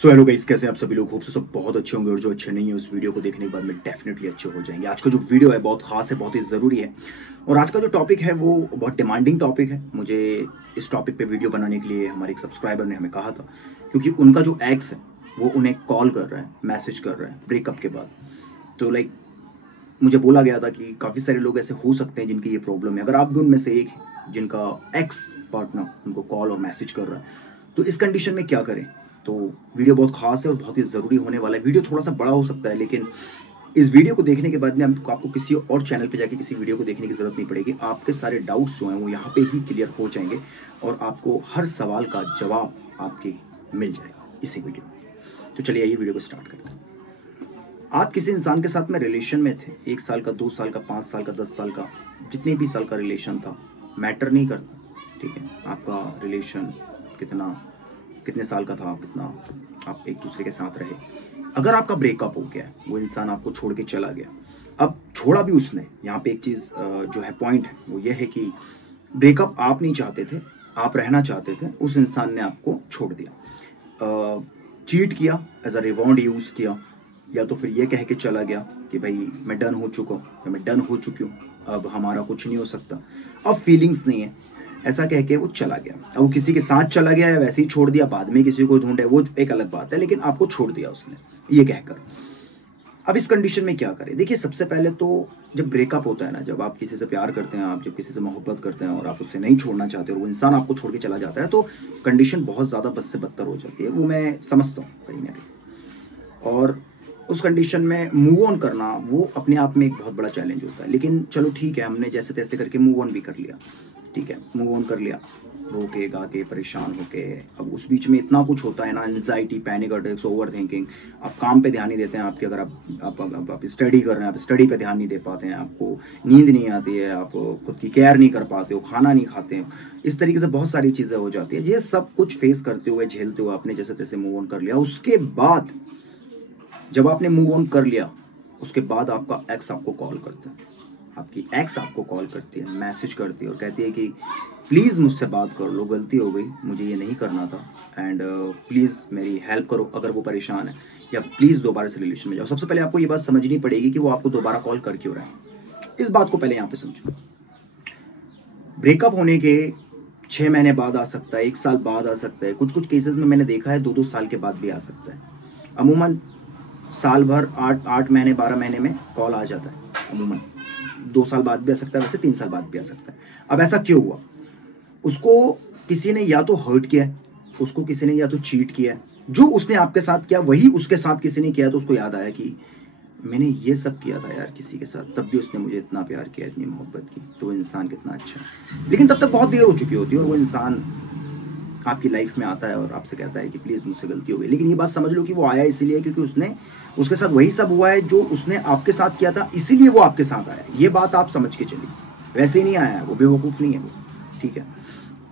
So hello guys, कैसे हैं आप सभी लोग। होप से सब बहुत अच्छे होंगे और जो अच्छे नहीं है उस वीडियो को देखने के बाद में डेफिनेटली अच्छे हो जाएंगे। आज का जो वीडियो है बहुत खास है, बहुत ही ज़रूरी है और आज का जो टॉपिक है वो बहुत डिमांडिंग टॉपिक है। मुझे इस टॉपिक पे वीडियो बनाने के लिए हमारे एक सब्सक्राइबर ने हमें कहा था, क्योंकि उनका जो एक्स है वो उन्हें कॉल कर रहा है, मैसेज कर रहा है ब्रेकअप के बाद। तो लाइक मुझे बोला गया था कि काफ़ी सारे लोग ऐसे हो सकते हैं जिनकी ये प्रॉब्लम है। अगर आप भी उनमें से एक हैं जिनका एक्स पार्टनर उनको कॉल और मैसेज कर रहा है, तो इस कंडीशन में क्या करें। तो वीडियो बहुत खास है और बहुत ही ज़रूरी होने वाला है। वीडियो थोड़ा सा बड़ा हो सकता है, लेकिन इस वीडियो को देखने के बाद में आपको किसी और चैनल पे जाके किसी वीडियो को देखने की ज़रूरत नहीं पड़ेगी। आपके सारे डाउट्स जो हैं वो यहाँ पे ही क्लियर हो जाएंगे और आपको हर सवाल का जवाब आपके मिल जाएगा इसी वीडियो में। तो चलिए आइए वीडियो को स्टार्ट करते हैं। आप किसी इंसान के साथ में रिलेशन में थे, 1 साल का, 2 साल का, 5 साल का, 10 साल का, जितने भी साल का रिलेशन था, मैटर नहीं करता। ठीक है, आपका रिलेशन कितने साल का था, कितना आप एक दूसरे के साथ रहे। अगर आपका ब्रेकअप हो गया, वो इंसान आपको छोड़ के चला गया, अब छोड़ा भी उसने, यहाँ पे एक चीज़ जो है पॉइंट है वो ये है कि ब्रेकअप आप नहीं चाहते थे, आप रहना चाहते थे, उस इंसान ने आपको छोड़ दिया, चीट किया, एज अ रिवॉन्ड यूज़ किया, या तो फिर ये कह के चला गया कि भाई मैं डन हो चुका हूँ या मैं डन हो चुकी हूँ, अब हमारा कुछ नहीं हो सकता, अब फीलिंग्स नहीं है, ऐसा कह के वो चला गया। अब वो किसी के साथ चला गया या वैसे ही छोड़ दिया, बाद में किसी को ढूंढे, वो एक अलग बात है, लेकिन आपको छोड़ दिया उसने ये कहकर। अब इस कंडीशन में क्या करें। देखिए, सबसे पहले तो जब ब्रेकअप होता है ना, जब आप किसी से प्यार करते हैं, आप जब किसी से मोहब्बत करते हैं और आप उससे नहीं छोड़ना चाहते और वो इंसान आपको छोड़ के चला जाता है, तो कंडीशन बहुत ज़्यादा बद से बदतर हो जाती है। वो मैं समझता हूँ कहीं ना कहीं, और उस कंडीशन में मूव ऑन करना वो अपने आप में एक बहुत बड़ा चैलेंज होता है। लेकिन चलो ठीक है, हमने जैसे तैसे करके मूव ऑन भी कर लिया। ठीक है, मूव ऑन कर लिया, रो के गा के परेशान होके। अब उस बीच में इतना कुछ होता है ना, anxiety, panic attacks, over thinking, आप काम पे ध्यान नहीं देते हैं आपके। अगर आप स्टडी कर रहे हैं, आप स्टडी पे ध्यान नहीं दे पाते हैं, आपको नींद नहीं आती है, आप खुद की केयर नहीं कर पाते हो, खाना नहीं खाते हैं, इस तरीके से बहुत सारी चीज़ें हो जाती है। ये सब कुछ फेस करते हुए, झेलते हुए आपने जैसे तैसे मूव ऑन कर लिया। उसके बाद जब आपने मूव ऑन कर लिया, उसके बाद आपका एक्स आपको कॉल करता है, आपकी एक्स आपको कॉल करती है, मैसेज करती है और कहती है कि प्लीज़ मुझसे बात कर लो, गलती हो गई, मुझे ये नहीं करना था, एंड प्लीज़ मेरी हेल्प करो अगर वो परेशान है, या प्लीज़ दोबारा से रिलेशन में जाओ। सबसे पहले आपको ये बात समझनी पड़ेगी कि वो आपको दोबारा कॉल कर क्यों रहा है। इस बात को पहले यहाँ पे समझो। ब्रेकअप होने के 6 महीने बाद आ सकता है, 1 साल बाद आ सकता है, कुछ कुछ केसेस में मैंने देखा है 2-2 साल के बाद भी आ सकता है। अमूमन साल भर 8 महीने 12 महीने में कॉल आ जाता है अमूमन। 2 साल बाद भी आ सकता है, वैसे 3 साल बाद भी आ सकता है। अब ऐसा क्यों हुआ? उसको किसी ने या तो हर्ट किया है, उसको किसी ने या तो चीट किया है, जो उसने आपके साथ किया वही उसके साथ किसी ने किया, तो उसको याद आया कि मैंने ये सब किया था यार किसी के साथ, तब भी उसने मुझे इतना प्यार किया, इतनी मोहब्बत की, तो वो इंसान कितना अच्छा है। लेकिन तब तक बहुत देर हो चुकी होती है और वो इंसान आपकी लाइफ में आता है और आपसे कहता है कि प्लीज़ मुझसे गलती हो गई। लेकिन ये बात समझ लो कि वो आया इसीलिए क्योंकि उसके साथ वही सब हुआ है जो उसने आपके साथ किया था, इसीलिए वो आपके साथ आया। ये बात आप समझ के चलिए, वैसे ही नहीं आया है वो, बेवकूफ़ नहीं है वो। ठीक है,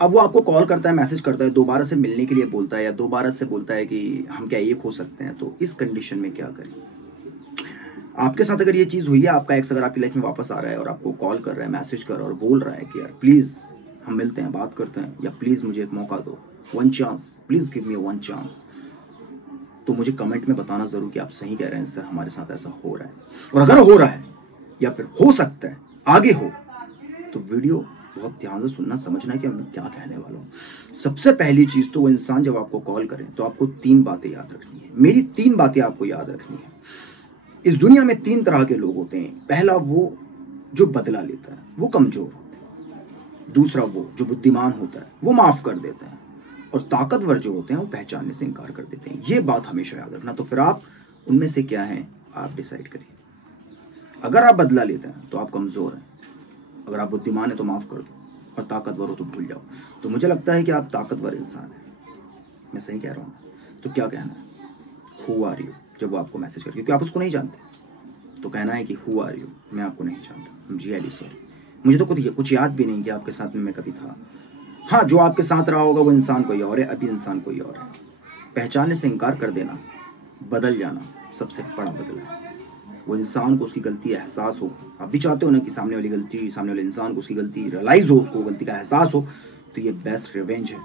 अब वो आपको कॉल करता है, मैसेज करता है, दोबारा से मिलने के लिए बोलता है, या दोबारा से बोलता है कि हम क्या एक हो सकते हैं। तो इस कंडीशन में क्या करें। आपके साथ अगर ये चीज़ हुई है, आपका एक्स अगर आपकी लाइफ में वापस आ रहा है और आपको कॉल कर रहा है, मैसेज कर रहा है और बोल रहा है कि यार प्लीज़ हम मिलते हैं, बात करते हैं, या प्लीज़ मुझे एक मौका दो, 1 chance, please give me 1 chance, तो मुझे कमेंट में बताना ज़रूर कि आप सही कह रहे हैं सर, हमारे साथ ऐसा हो रहा है। और अगर हो रहा है या फिर हो सकता है आगे हो, तो वीडियो बहुत ध्यान से सुनना, समझना है कि मैं क्या कहने वाला हूँ। सबसे पहली चीज़ तो वो इंसान जब आपको कॉल करे तो आपको 3 बातें याद रखनी है। मेरी 3 बातें आपको याद रखनी है। इस दुनिया में 3 तरह के लोग होते हैं। पहला वो जो बदला लेता है, वो कमज़ोर होता है। दूसरा वो जो बुद्धिमान होता है, वो माफ़ कर देता है। और ताकतवर जो होते हैं वो पहचानने से इनकार कर देते हैं। ये बात हमेशा याद रखना। तो फिर आप उनमें से क्या हैं, आप डिसाइड करिए। अगर आप बदला लेते हैं तो आप कमज़ोर हैं, अगर आप बुद्धिमान हैं तो माफ़ कर दो, और ताकतवर हो तो भूल जाओ। तो मुझे लगता है कि आप ताकतवर इंसान हैं, मैं सही कह रहा हूँ। तो क्या कहना है, हु आर यू, जब वो आपको मैसेज कर, क्योंकि आप उसको नहीं जानते, तो कहना है कि हु आर यू, मैं आपको नहीं जानता, आई एम रियली सॉरी, मुझे तो कुछ याद भी नहीं कि आपके साथ में मैं कभी था। हाँ, जो आपके साथ रहा होगा वो इंसान कोई और है, अभी इंसान कोई और है। पहचानने से इनकार कर देना, बदल जाना, सबसे बड़ा बदला है। वो इंसान को उसकी गलती एहसास हो, आप भी चाहते हो ना कि सामने वाले इंसान को उसकी गलती रियलाइज़ हो, उसको गलती का एहसास हो, तो ये बेस्ट रिवेंज है।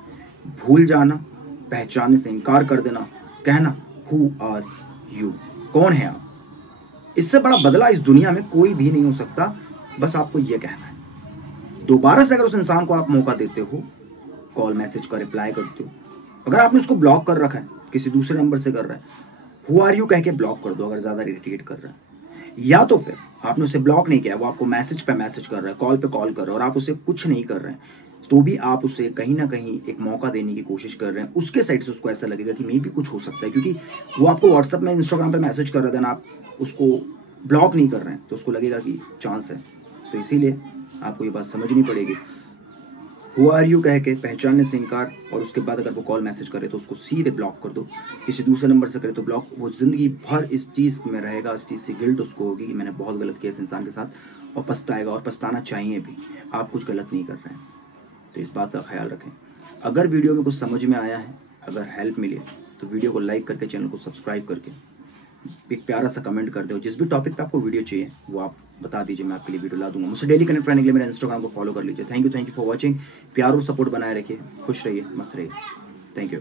भूल जाना, पहचानने से इनकार कर देना, कहना हु आर यू, कौन है आप। इससे बड़ा बदला इस दुनिया में कोई भी नहीं हो सकता। बस आपको यह कहना है। दोबारा से अगर उस इंसान को आप मौका देते हो, कॉल मैसेज का रिप्लाई करते हो, अगर आपने उसको ब्लॉक कर रखा है, किसी दूसरे नंबर से कर रहा है, हु आर यू कह के ब्लॉक कर दो अगर ज्यादा इरिटेट कर रहा है। या तो फिर आपने उसे ब्लॉक नहीं किया, वो आपको मैसेज पे मैसेज कर रहा है, कॉल पे कॉल कर रहा है और आप उसे कुछ नहीं कर रहे हैं, तो भी आप उसे कहीं ना कहीं एक मौका देने की कोशिश कर रहे हैं। उसके साइड से उसको ऐसा लगेगा कि मे भी कुछ हो सकता है, क्योंकि वो आपको व्हाट्सएप में, इंस्टाग्राम पे मैसेज कर रहे थे ना, आप उसको ब्लॉक नहीं कर रहे हैं, तो उसको लगेगा कि चांस है। तो इसीलिए आपको ये बात समझनी पड़ेगी। हु आर यू कह के पहचानने से इनकार, और उसके बाद अगर वो कॉल मैसेज करे तो उसको सीधे ब्लॉक कर दो। किसी दूसरे नंबर से करे तो ब्लॉक। वो जिंदगी भर इस चीज़ में रहेगा, इस चीज़ से गिल्ट उसको होगी कि मैंने बहुत गलत किया इस इंसान के साथ, और पछताएगा, और पछताना चाहिए भी। आप कुछ गलत नहीं कर रहे हैं, तो इस बात का ख्याल रखें। अगर वीडियो में कुछ समझ में आया है, अगर हेल्प मिली है, तो वीडियो को लाइक करके, चैनल को सब्सक्राइब करके एक प्यारा सा कमेंट कर दो। जिस भी टॉपिक पे आपको वीडियो चाहिए वो आप बता दीजिए, मैं आपके लिए वीडियो ला दूंगा। मुझसे डेली कनेक्ट रहने के लिए मेरे इंस्टाग्राम को फॉलो कर लीजिए। Thank you for watching. प्यार और सपोर्ट बनाए रखिए, खुश रहिए, मस्त रहिए। Thank you.